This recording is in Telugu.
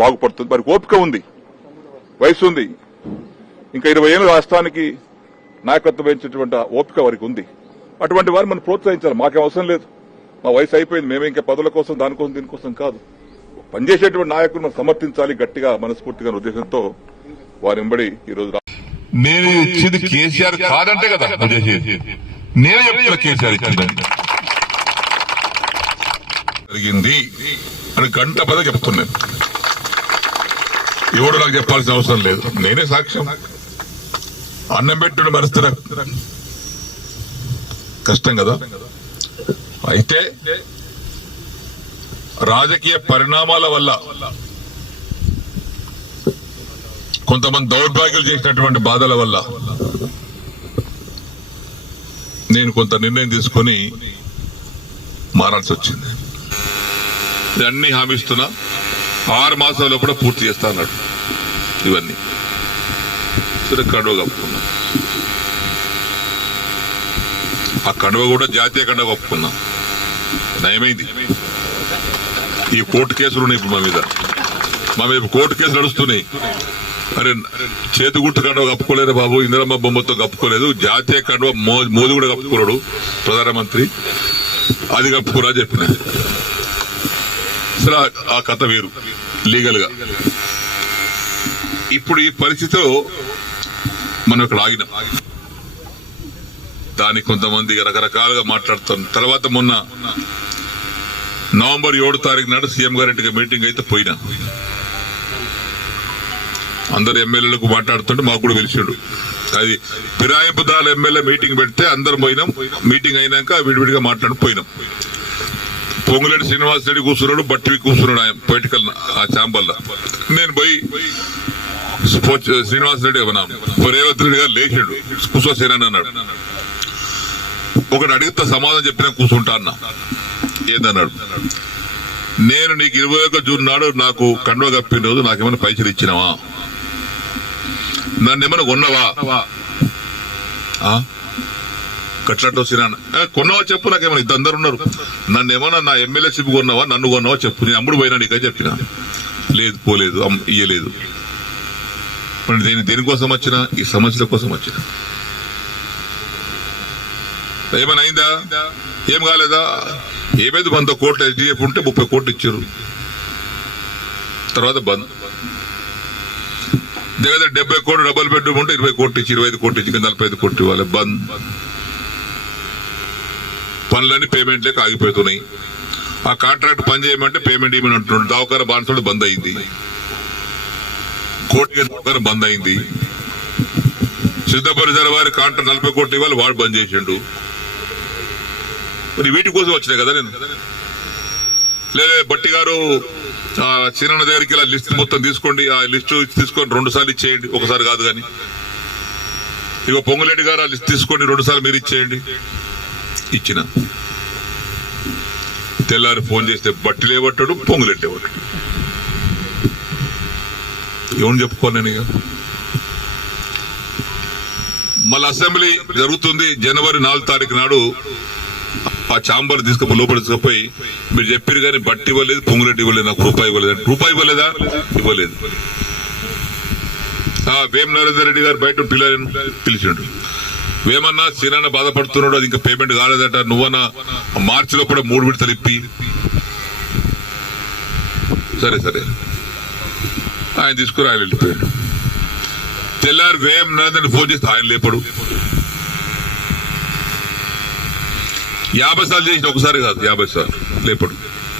బాగుపడుతుంది. వారికి ఓపిక ఉంది, వయసు ఉంది, ఇంకా 20 ఏళ్ళు రాష్ట్రానికి నాయకత్వం వహించేటువంటి ఓపిక వారికి ఉంది. అటువంటి వారిని మనం ప్రోత్సహించాలి. మాకేం అవసరం లేదు, మా వయసు అయిపోయింది, మేమే ఇంకా పదవుల కోసం దానికోసం దీనికోసం కాదు. పనిచేసేటువంటి నాయకులు మనం సమర్థించాలి గట్టిగా మనస్ఫూర్తిగా ఉద్దేశంతో వారి వెంబడి ఈరోజు నేను ఇచ్చింది కేసీఆర్ కాదంటే కదా నువ్వు చేసేది. నేను చెప్తున్నా కేసీఆర్ ఇచ్చిందని జరిగింది అని గంట పద చెప్తున్నాను. ఎవడు నాకు చెప్పాల్సిన అవసరం లేదు, నేనే సాక్ష్యం. అన్నం పెట్టుడు మరుస్తున్నా కష్టం కదా. అయితే రాజకీయ పరిణామాల వల్ల కొంతమంది దౌర్భాగ్యాలు చేసినటువంటి బాధల వల్ల నేను కొంత నిర్ణయం తీసుకుని మారాల్సి వచ్చింది. అన్ని హామీస్తున్నా 6 మాసాల లోపల పూర్తి చేస్తా అన్నాడు. ఇవన్నీ సరే, కండువ కప్పుకున్నా. ఆ కండువ కూడా జాతీయ కండువ కప్పుకున్నా. నయమైంది. ఈ కోర్టు కేసులు ఉన్నాయి ఇప్పుడు మా మీద కోర్టు కేసులు నడుస్తున్నాయి. అరే చేతి గుట్టు కండువ కప్పుకోలేదు బాబు, ఇందిరమ్మ బొమ్మతో కప్పుకోలేదు, జాతీయ కండువ మోదీ కూడా కప్పుకోలేడు ప్రధానమంత్రి, అది కప్పుకోరా చెప్పిన. సరే, ఆ కథ వేరు లీగల్ గా. ఇప్పుడు ఈ పరిస్థితిలో మనం ఇక్కడ ఆగినాం. దానికి కొంతమంది రకరకాలుగా మాట్లాడుతాం. తర్వాత మొన్న నవంబర్ 7 తారీఖు నాడు సీఎం గారింటికి మీటింగ్ అయితే పోయినా. అందరు ఎమ్మెల్యేలకు మాట్లాడుతుంటే మాకు కూడా తెలిసిండు. అది ఫిరాయింపుదారుల ఎమ్మెల్యే మీటింగ్ పెడితే అందరం పోయినాం. మీటింగ్ అయినాక విడివిడిగా మాట్లాడిపోయినాం. పొంగులేటి శ్రీనివాస్ రెడ్డి కూర్చున్నాడు, బట్టివి కూర్చున్నాడు ఆయన పొలిటికల్ ఆ ఛాంబర్లో. నేను పోయి శ్రీనివాస్ రెడ్డి రేవంత్ రెడ్డి గారు లేచాడు, కూర్చోసేనని అన్నాడు. ఒకటి అడిగితే సమాధానం చెప్పినా కూర్చుంటా అన్నా. ఏందన్నాడు, నేను నీకు 21 జూన్ నాడు నాకు కండువ కప్పిన రోజు నాకేమైనా పైసలు ఇచ్చినావా, నన్ను ఏమైనా కొన్నావా, కట్లట్లో సిరాన కొన్నావా చెప్పు, నాకేమైనా ఇద్దరు ఉన్నారు, నన్ను ఏమన్నా నా ఎమ్మెల్యేషిప్ కొన్నావా, నన్ను కొన్నావా చెప్పు, నేను అమ్ముడు పోయినా నీకే చెప్పిన. లేదు, పోలేదు, ఇయ్యలేదు. మరి దేనికోసం వచ్చినా, ఈ సమస్యల కోసం వచ్చిన. ఏమైనా అయిందా, ఏం కాలేదా, ఏమైంది, 100 కోట్లు HDF ఉంటే 30 కోట్లు ఇచ్చారు. తర్వాత బంద్. దగ్గర 70 కోట్లు డబుల్ బెడ్రూమ్ ఉంటే 20 కోట్లు ఇచ్చి, 25 కోట్లు ఇచ్చి, 45 కోట్లు ఇవ్వాలి. బంద్. పనులన్నీ పేమెంట్ లేక ఆగిపోతున్నాయి. ఆ కాంట్రాక్ట్ పని చేయమంటే పేమెంట్ ఇవ్వమని అంటున్నాడు. దవాఖాన బాన్సుడు బంద్ అయింది, కోర్టు దవాఖాన బంద్ అయింది. సిద్ధపరిచారు వారి కాంట్రాక్ట్ 40 కోట్లు ఇవ్వాలి, వాడు బంద్ చేసిండు. మరి వీటి కోసం వచ్చినాయి కదా నేను. లేదా బట్టి గారు చిన్న దగ్గరికి ఇలా లిస్ట్ మొత్తం తీసుకోండి, ఆ లిస్టు తీసుకొని 2 సార్లు ఇచ్చేయండి, ఒకసారి కాదు కానీ. ఇక పొంగులేటి గారు ఆ లిస్ట్ తీసుకోండి, 2 సార్లు మీరు ఇచ్చేయండి. ఇచ్చిన తెల్లారి ఫోన్ చేస్తే బట్టి లేవట్టాడు, పొంగులేటి లేవట్టాడు. ఏమని చెప్పుకోవాలి నేను ఇక. మళ్ళీ అసెంబ్లీ జరుగుతుంది. జనవరి 4 తారీఖు నాడు ఆ ఛాంబర్ తీసుకుపోయి లోపల తీసుకుపోయి, మీరు చెప్పారు కానీ బట్టి ఇవ్వలేదు, పొంగులేటి ఇవ్వలేదు, నాకు రూపాయి ఇవ్వలేదు. రూపాయి ఇవ్వలేదా, ఇవ్వలేదు. వేం నరేందర్ రెడ్డి గారు బయట పిల్లలను పిలిచిండు. వేమన్నా సీనన్న బాధపడుతున్నాడు, అది ఇంకా పేమెంట్ కాలేదట, నువ్వన్నా మార్చిలో కూడా 3 విడతలు ఇప్పి. సరే సరే ఆయన తీసుకుని ఆయన వెళ్ళిపోయాడు. తెల్లారు వేం నరేందర్ ఫోన్ చేస్తే ఆయన లేపడు. 50 సార్లు చేసిన, ఒకసారి కాదు 50 సార్లు లేపడు.